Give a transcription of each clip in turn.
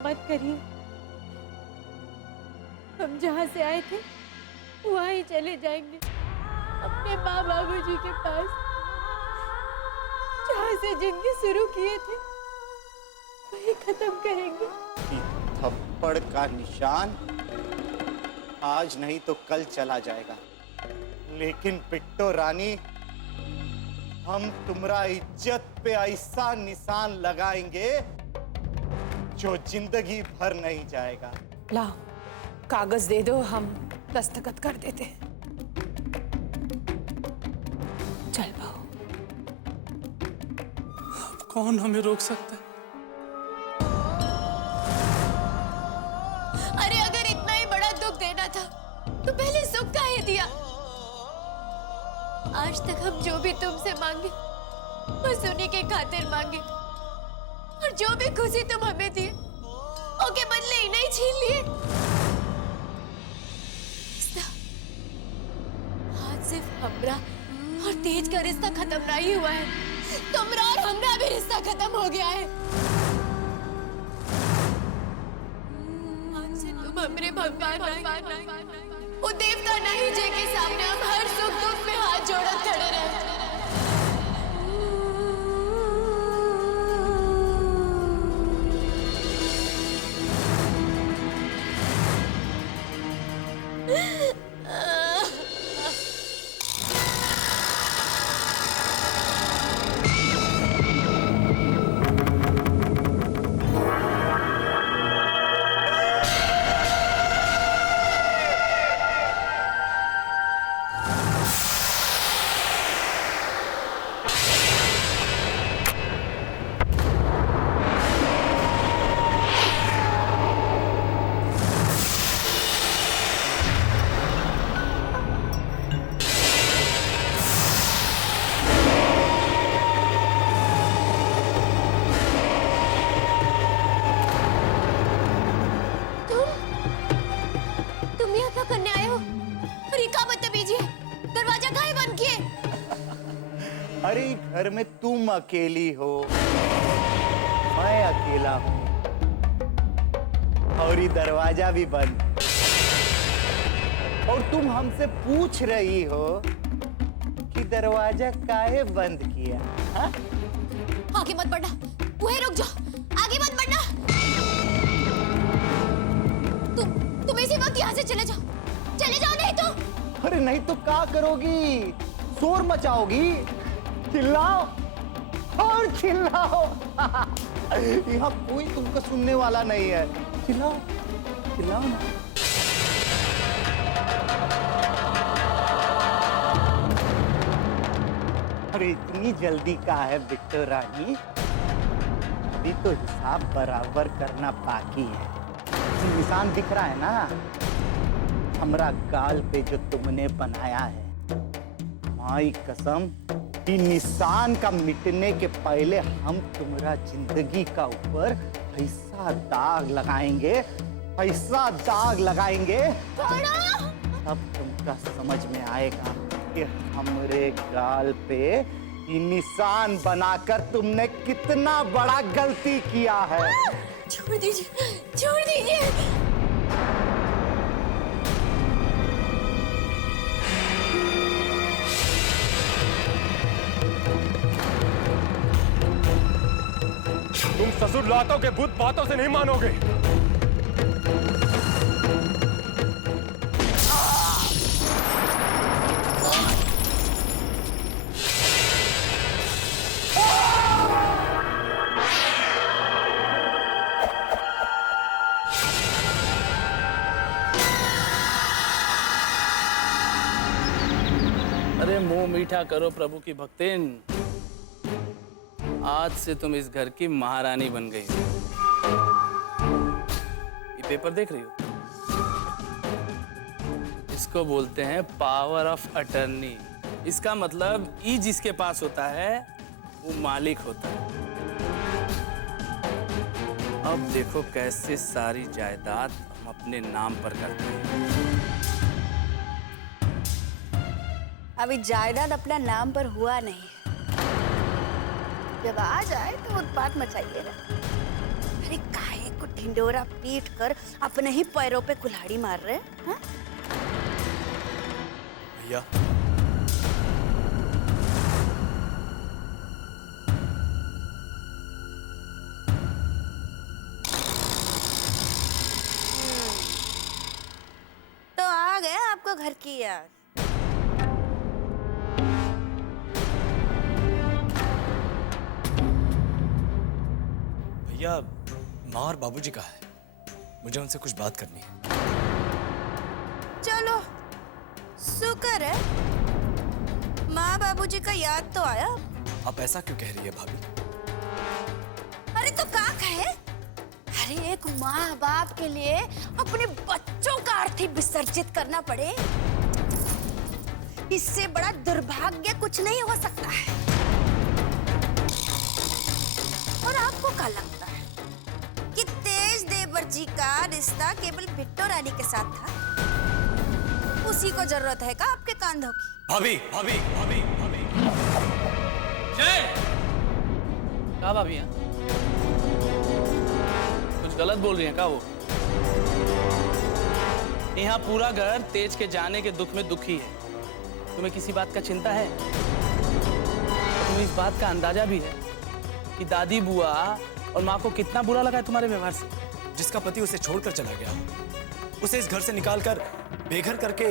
मत करिए। हम जहाँ से आए थे वहाँ ही चले जाएंगे, अपने माँ बाबूजी के पास। जहाँ से जिंदगी शुरू किए थे वही खत्म करेंगे। थप्पड़ का निशान आज नहीं तो कल चला जाएगा, लेकिन बिट्टो रानी, हम तुम्हारा इज्जत पे ऐसा निशान लगाएंगे जो जिंदगी भर नहीं जाएगा। लाओ कागज दे दो, हम दस्तखत कर देते हैं। चल बहू। कौन हमें रोक सकता है? अरे अगर इतना ही बड़ा दुख देना था तो पहले सुख काहे दिया? आज तक हम जो भी तुमसे मांगे बस उन्हीं के खातिर मांगे, और जो भी खुशी तुम हमें दिए ओके बदले ही नहीं छीन लिए। आज सिर्फ हमरा और तेज का रिश्ता खत्म नहीं हुआ है, तुमरा और हमरा भी रिश्ता खत्म हो गया है। आज से तुम हमरे भगवान वो देवता नहीं जिनके सामने हम हर सुख दुख में हाथ जोड़कर खड़े रहे। अरे घर में तुम अकेली हो, मैं अकेला हूं, और ये दरवाजा भी बंद, और तुम हमसे पूछ रही हो कि दरवाजा काहे बंद किया? हा? आगे मत बढ़ना, वहीं रुक जाओ, आगे मत बढ़ना। तुम इसी वक्त यहाँ से चले जाओ नहीं तो। अरे नहीं तो क्या करोगी? शोर मचाओगी, चिल्लाओ और चिल्लाओ। यहाँ कोई तुमको सुनने वाला नहीं है। चिल्लाओ चिल्लाओ ना। अरे इतनी जल्दी का है बिट्टो रानी? अभी तो हिसाब बराबर करना बाकी है। निशान दिख रहा है ना हमरा गाल पे जो तुमने बनाया है? माई कसम, इन निशान का मिटने के पहले हम तुम्हारा जिंदगी का ऊपर ऐसा दाग लगाएंगे, ऐसा दाग लगाएंगे, तब तुमका समझ में आएगा कि हमरे गाल पे ये निशान बनाकर तुमने कितना बड़ा गलती किया है। छोड़ दीजिए, छोड़ दीजिए। तुम ससुर लातों के भूत बातों से नहीं मानोगे। अरे मुंह मीठा करो प्रभु की भक्तिन। आज से तुम इस घर की महारानी बन गई। ये पेपर देख रही हो? इसको बोलते हैं पावर ऑफ अटर्नी। इसका मतलब ई जिसके पास होता है वो मालिक होता है। अब देखो कैसे सारी जायदाद हम अपने नाम पर करते हैं। अभी जायदाद अपना नाम पर हुआ नहीं है, जब आ जाए तो उत्पात मचाइएगा। अरे काहे को ढिंडोरा पीट कर अपने ही पैरों पे कुल्हाड़ी मार रहे हैं? भैया तो आ गए आपको घर की याद। भैया माँ और बाबूजी कहाँ है? मुझे उनसे कुछ बात करनी है। चलो शुक्र है माँ बाबूजी का याद तो आया। आप ऐसा क्यों कह रही है भाभी? अरे तो क्या कहे? अरे एक माँ बाप के लिए अपने बच्चों का अर्थी विसर्जित करना पड़े, इससे बड़ा दुर्भाग्य कुछ नहीं हो सकता है। और आपको क्या लगता है कि तेज देवर जी का रिश्ता केवल बिट्टो रानी के साथ था? उसी को जरूरत है का आपके कांधों की? भाभी भाभी भाभी भाभी जय क्या भाभी हैं? कुछ गलत बोल रही हैं क्या वो? यहाँ पूरा घर तेज के जाने के दुख में दुखी है। तुम्हें किसी बात का चिंता है? तुम्हें इस बात का अंदाजा भी है कि दादी बुआ और माँ को कितना बुरा लगा है तुम्हारे व्यवहार से? जिसका पति उसे छोड़कर चला गया, उसे इस घर से निकालकर बेघर करके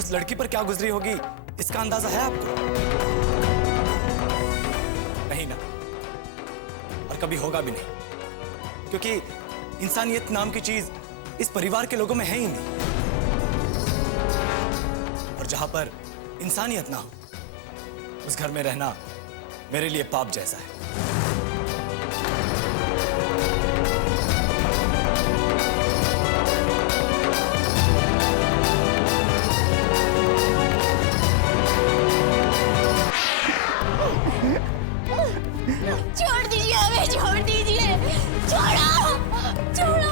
उस लड़की पर क्या गुजरी होगी, इसका अंदाजा है आपको? नहीं ना, और कभी होगा भी नहीं, क्योंकि इंसानियत नाम की चीज इस परिवार के लोगों में है ही नहीं। और जहां पर इंसानियत ना हो, उस घर में रहना मेरे लिए पाप जैसा है। छोड़ दीजिए हमें, छोड़ दीजिए, छोड़ो, छोड़ो।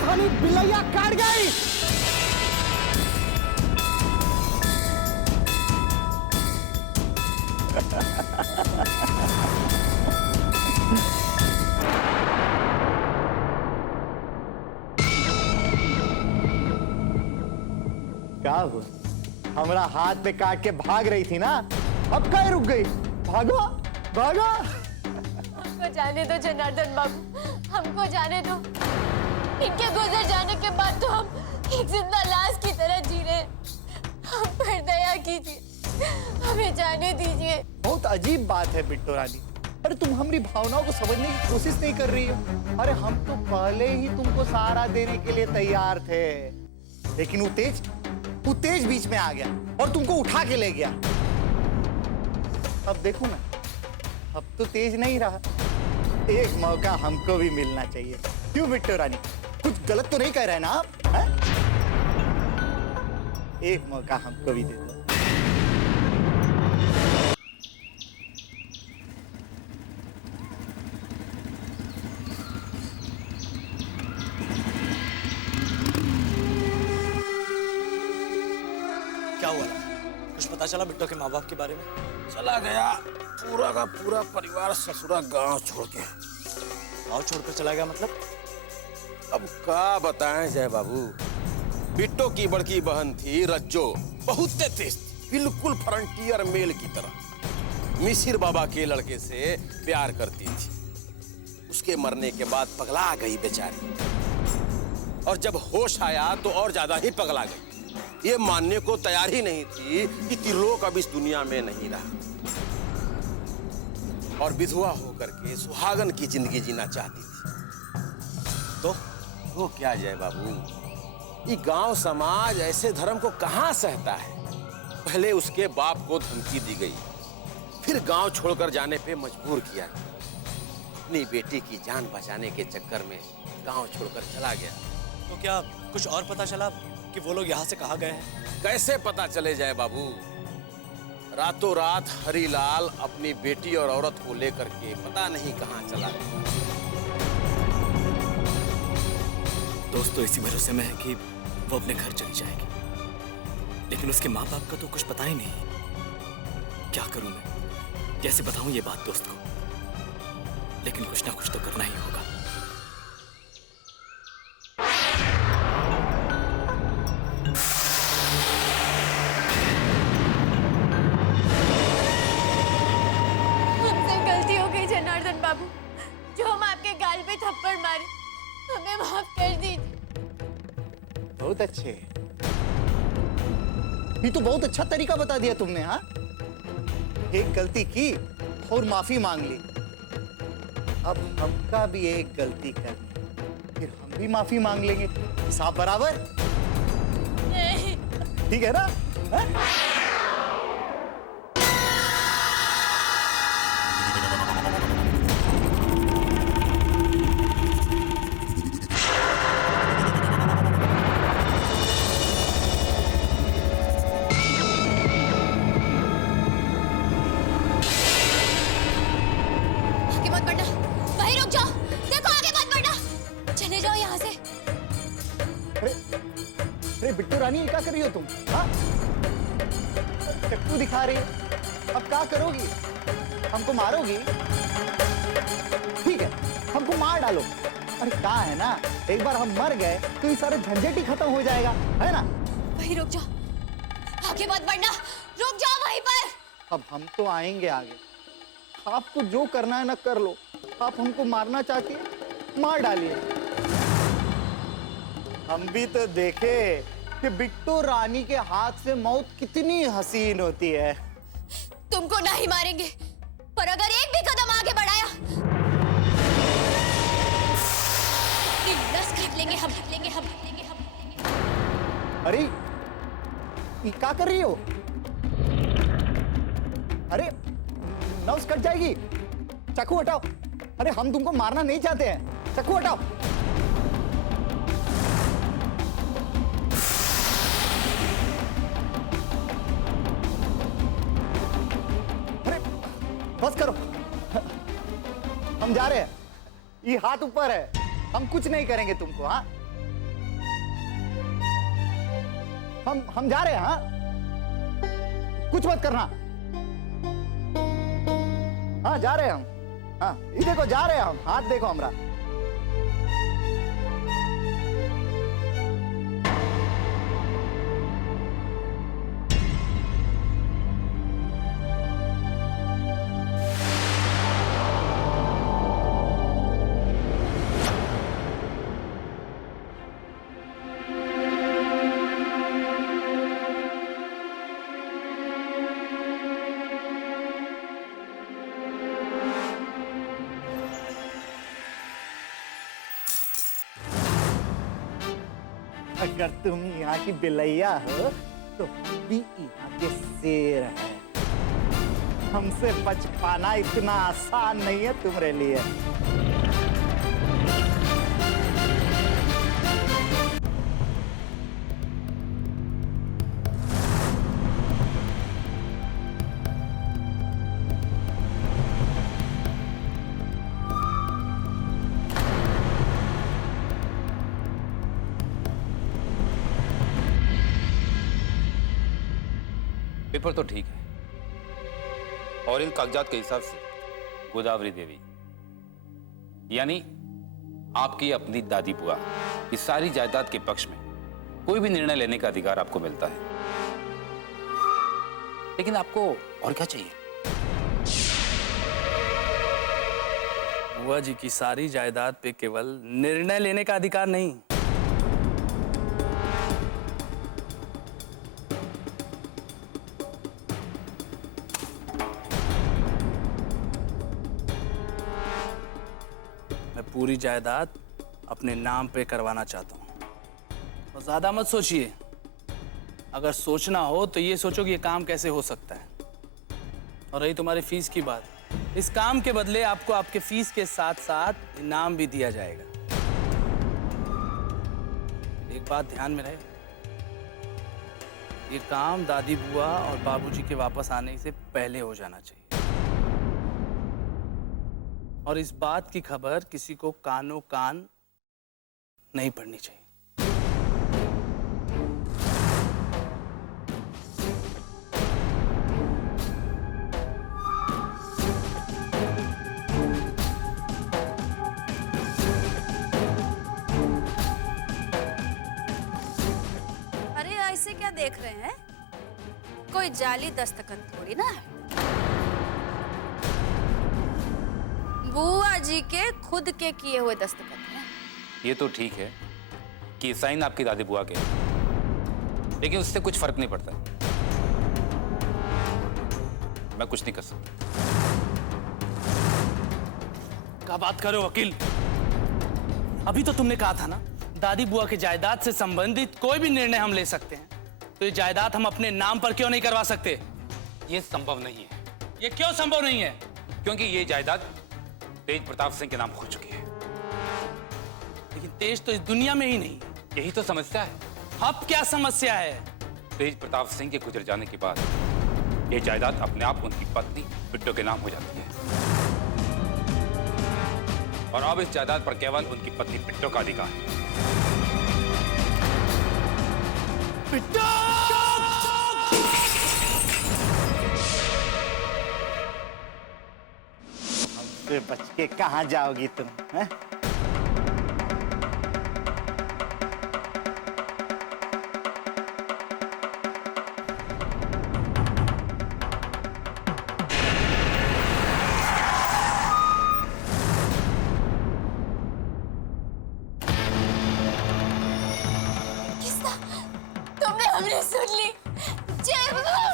खाली बिलैया काट गई। क्या हुआ? हमरा हाथ पे काट के भाग रही थी ना, अब कहीं रुक गई? भागो भागो। हमको जाने दो जनार्दन बाबू, हमको जाने दो। इनके गुजर जाने के बाद तो हम एक जिंदा लाश की तरह जी रहे। हम पर दया कीजिए, हमें जाने दीजिए। बहुत अजीब बात है बिट्टो रानी। अरे तुम हमारी भावनाओं को समझने की कोशिश नहीं कर रही हो। अरे हम तो पहले ही तुमको सहारा देने के लिए तैयार थे, लेकिन वो तेज बीच में आ गया और तुमको उठा के ले गया। अब देखो ना, अब तो तेज नहीं रहा। एक मौका हमको भी मिलना चाहिए। क्यों बिट्टो रानी, कुछ गलत तो नहीं कह रहे ना आप? है? एक मौका हमको भी दे दो। क्या हुआ? कुछ पता चला बिट्टो के माँ बाप के बारे में? चला गया पूरा का पूरा परिवार ससुरा गांव छोड़ के। गाँव छोड़कर चला गया मतलब? अब क्या बताएं जय बाबू, बिट्टो की बड़की बहन थी रज्जो, बहुत तेज थी, बिल्कुल फ्रंटियर मेल की तरह। मिसिर बाबा के लड़के से प्यार करती थी। उसके मरने के बाद पगला गई बेचारी, और जब होश आया तो और ज्यादा ही पगला गई। ये मानने को तैयार ही नहीं थी कि त्रिलोक अब इस दुनिया में नहीं रहा, और विधवा होकर के सुहागन की जिंदगी जीना चाहती थी। तो क्या जय बाबू, ये गांव समाज ऐसे धर्म को कहां सहता है। पहले उसके बाप को धमकी दी गई, फिर गांव छोड़कर जाने पे मजबूर किया। अपनी बेटी की जान बचाने के चक्कर में गांव छोड़कर चला गया। तो क्या कुछ और पता चला कि वो लोग यहाँ से कहाँ गए हैं? कैसे पता चले जय बाबू? रातों रात हरीलाल अपनी बेटी और औरत को लेकर के पता नहीं कहां चला गया। दोस्त तो इसी भरोसे में है कि वो अपने घर चली जाएगी, लेकिन उसके माँ बाप का तो कुछ पता ही नहीं। क्या करूं मैं, कैसे बताऊं ये बात दोस्त को? लेकिन कुछ ना कुछ तो करना ही होगा। हमसे गलती हो गई जनार्दन बाबू, जो हम आपके गाल पे थप्पड़ मारे, हमें माफ कर दीजिए। बहुत अच्छे, ये तो बहुत अच्छा तरीका बता दिया तुमने। हाँ, एक गलती की और माफी मांग ली। अब हमका भी एक गलती करनी, फिर हम भी माफी मांग लेंगे। हिसाब बराबर, नहीं, ठीक है ना? हाँ? आगे मत बढ़ना, वहीं रुक जाओ। देखो आगे मत बढ़ना, चले जाओ यहाँ से। अरे बिट्टू रानी, ये क्या कर रही हो तुम? हाँ, चक्कू दिखा रही है। अब क्या करोगी? हमको मारोगी? ठीक है, हमको मार डालो। अरे क्या है ना, एक बार हम मर गए तो ये सारे झंझट ही खत्म हो जाएगा, है ना? वहीं रुक जाओ, आगे मत बढ़ना, रुक जाओ वहीं पर। अब हम तो आएंगे आगे, आपको जो करना है ना कर लो। आप हमको मारना चाहती है, मार डालिए। हम भी तो देखे कि बिट्टू रानी के हाथ से मौत कितनी हसीन होती है। तुमको नहीं मारेंगे, पर अगर एक भी कदम आगे बढ़ाया, अपनी नस काट लेंगे हम। अरे ये क्या कर रही हो? अरे नस कट जाएगी, चाकू हटाओ। अरे हम तुमको मारना नहीं चाहते हैं, चाकू हटाओ। अरे बस करो, हम जा रहे हैं। ये हाथ ऊपर है, हम कुछ नहीं करेंगे तुमको। हाँ, हम जा रहे हैं। हाँ, कुछ मत करना। हाँ, जा रहे हैं हम। हाँ, ये देखो जा रहे हैं हम, हाथ देखो हमरा। अगर तुम यहाँ की बिलैया हो तो हम भी यहाँ के शेर हैं। हमसे बच पाना इतना आसान नहीं है तुम्हारे लिए। पेपर तो ठीक है, और इन कागजात के हिसाब से गोदावरी देवी यानी आपकी अपनी दादी बुआ की सारी जायदाद के पक्ष में कोई भी निर्णय लेने का अधिकार आपको मिलता है। लेकिन आपको और क्या चाहिए? बुआ जी की सारी जायदाद पे केवल निर्णय लेने का अधिकार नहीं, पूरी जायदाद अपने नाम पे करवाना चाहता हूं। और ज्यादा मत सोचिए, अगर सोचना हो तो ये सोचो कि ये काम कैसे हो सकता है। और रही तुम्हारी फीस की बात, इस काम के बदले आपको आपके फीस के साथ साथ इनाम भी दिया जाएगा। एक बात ध्यान में रहे, ये काम दादी बुआ और बाबूजी के वापस आने से पहले हो जाना चाहिए। और इस बात की खबर किसी को कानो कान नहीं पड़नी चाहिए। क्या देख रहे हैं? कोई जाली दस्तखत थोड़ी ना है। बुआ जी के खुद के किए हुए दस्तखत हैं। ये तो ठीक है कि साइन आपकी दादी बुआ के, लेकिन उससे कुछ फर्क नहीं पड़ता। मैं कुछ नहीं कर सकता। क्या बात कर रहे हो वकील? अभी तो तुमने कहा था ना, दादी बुआ के जायदाद से संबंधित कोई भी निर्णय हम ले सकते हैं, तो ये जायदाद हम अपने नाम पर क्यों नहीं करवा सकते? ये संभव नहीं है। ये क्यों संभव नहीं है? क्योंकि ये जायदाद तेज प्रताप सिंह के नाम हो चुकी है। लेकिन तेज तो इस दुनिया में ही नहीं है। यही तो समस्या है। अब क्या समस्या है? तेज प्रताप सिंह के गुजर जाने के बाद ये जायदाद अपने आप उनकी पत्नी बिट्टो के नाम हो जाती है, और अब इस जायदाद पर केवल उनकी पत्नी बिट्टो का अधिकार है। बिट्टो! हमसे बच के कहाँ जाओगी तुम, हैं? किस्सा, तुमने हमने सुन ली। जय भगवान।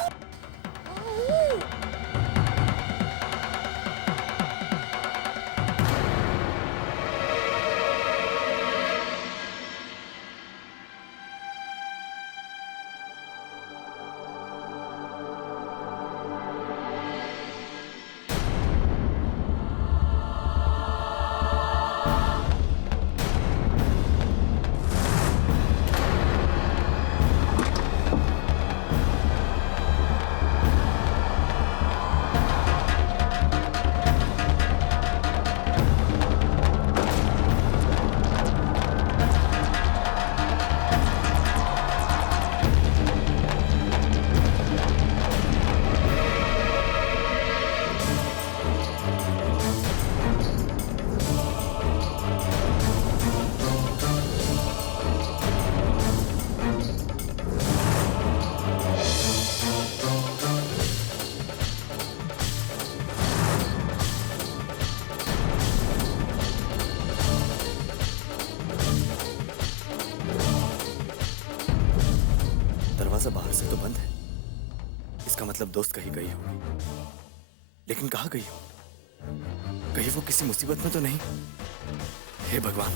दरवाजा बाहर से तो बंद है, इसका मतलब दोस्त कहीं गई होगी। लेकिन कहाँ गई हो? कहीं वो किसी मुसीबत में तो नहीं? हे भगवान।